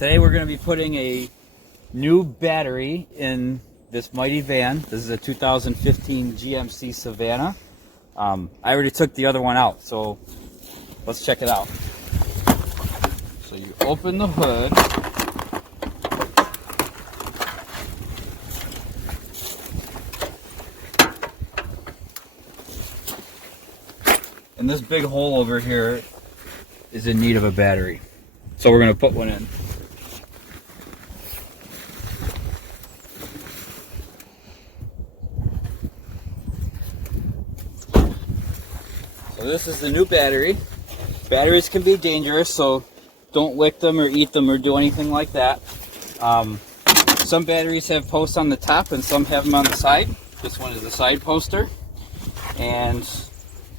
Today we're going to be putting a new battery in this mighty van. This is a 2015 GMC Savana. I already took the other one out, so let's check it out. So you open the hood. And this big hole over here is in need of a battery. So we're going to put one in. So this is the new battery. Batteries can be dangerous, so don't lick them or eat them or do anything like that. Some batteries have posts on the top and some have them on the side. This one is a side poster. And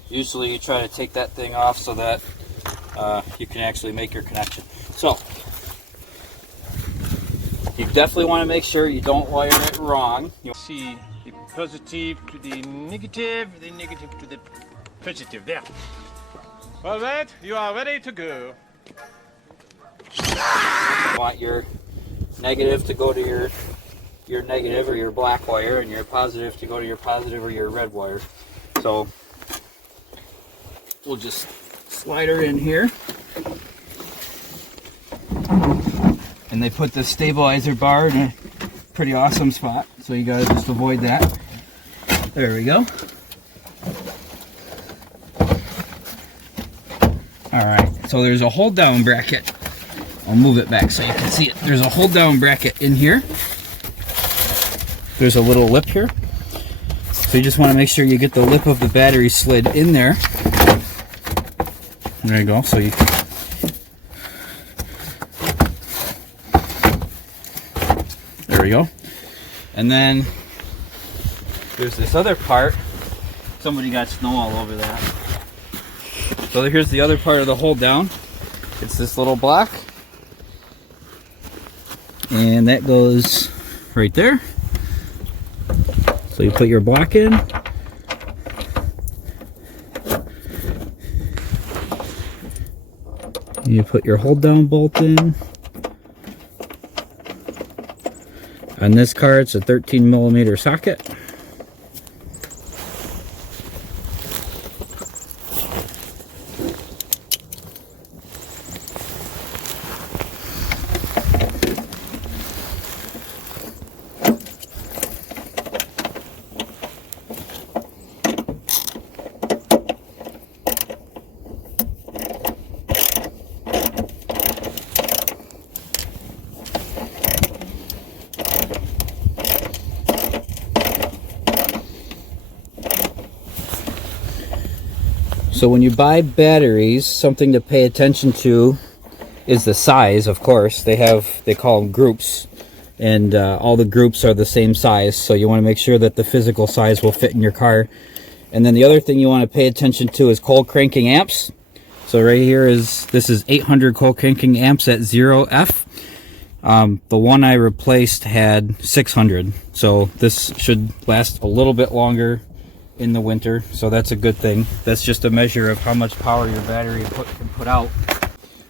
usually you try to take that thing off so that you can actually make your connection. So you definitely want to make sure you don't wire it wrong. You see the positive to the negative to the positive. There. All right, you are ready to go. want your negative to go to your negative or your black wire, and your positive to go to your positive or your red wire. So we'll just slide her in here. And they put the stabilizer bar in a pretty awesome spot, so you gotta just avoid that. There we go. Alright, so there's a hold down bracket. I'll move it back so you can see it. There's a hold down bracket in here. There's a little lip here. So you just want to make sure you get the lip of the battery slid in there. There you go. So you there we go. And then there's this other part. Somebody got snow all over that. So here's the other part of the hold down. It's this little block. And that goes right there. So you put your block in. You put your hold down bolt in. On this car, it's a 13mm socket. So when you buy batteries, something to pay attention to is the size, of course. They call them groups, and all the groups are the same size, so you want to make sure that the physical size will fit in your car. And then the other thing you want to pay attention to is cold cranking amps. So right here this is 800 cold cranking amps at 0F. The one I replaced had 600, so this should last a little bit longer in the winter, so that's a good thing. That's just a measure of how much power your battery can put out.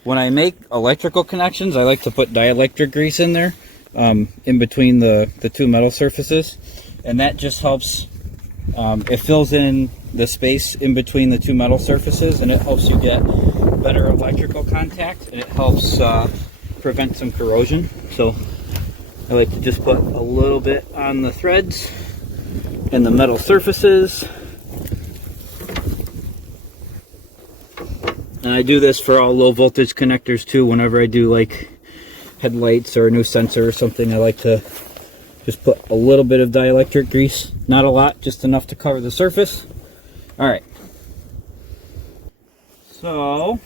When I make electrical connections, I like to put dielectric grease in there, in between the two metal surfaces, and that just helps. It fills in the space in between the two metal surfaces, and it helps you get better electrical contact, and it helps prevent some corrosion. So I like to just put a little bit on the threads and the metal surfaces. And I do this for all low voltage connectors too. Whenever I do like headlights or a new sensor or something, I like to just put a little bit of dielectric grease. Not a lot, just enough to cover the surface. Alright. So,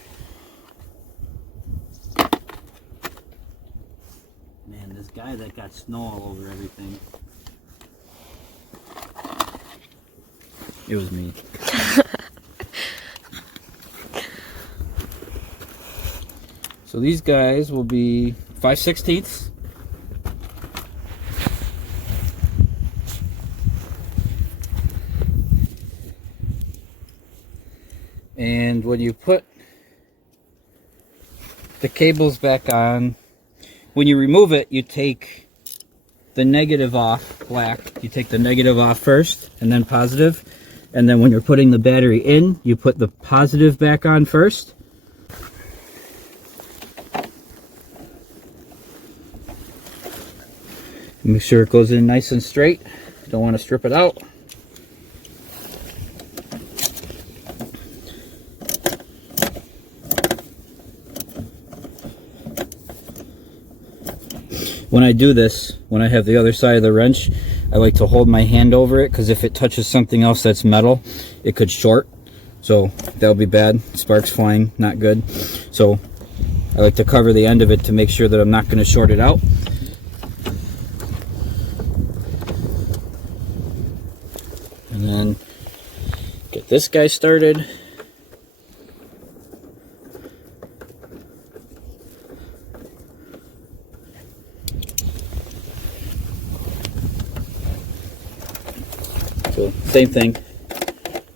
man, this guy that got snow all over everything. It was me. So these guys will be 5/16. And when you put the cables back on, when you remove it, you take the negative off, black. You take the negative off first and then positive. And then when you're putting the battery in, you put the positive back on first. Make sure it goes in nice and straight. Don't want to strip it out. When I do this, when I have the other side of the wrench, I like to hold my hand over it, because if it touches something else that's metal, it could short. So that'll be bad. Sparks flying, not good. So I like to cover the end of it to make sure that I'm not going to short it out. And then get this guy started. So same thing.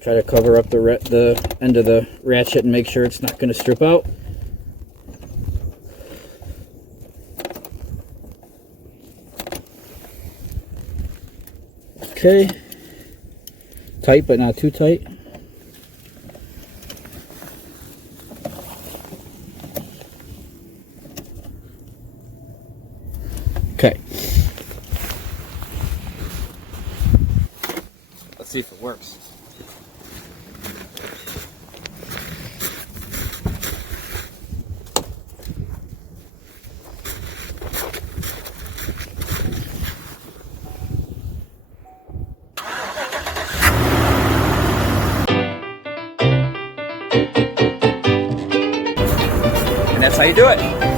Try to cover up the end of the ratchet and make sure it's not going to strip out. Okay. Tight, but not too tight. Okay. Let's see if it works. And that's how you do it.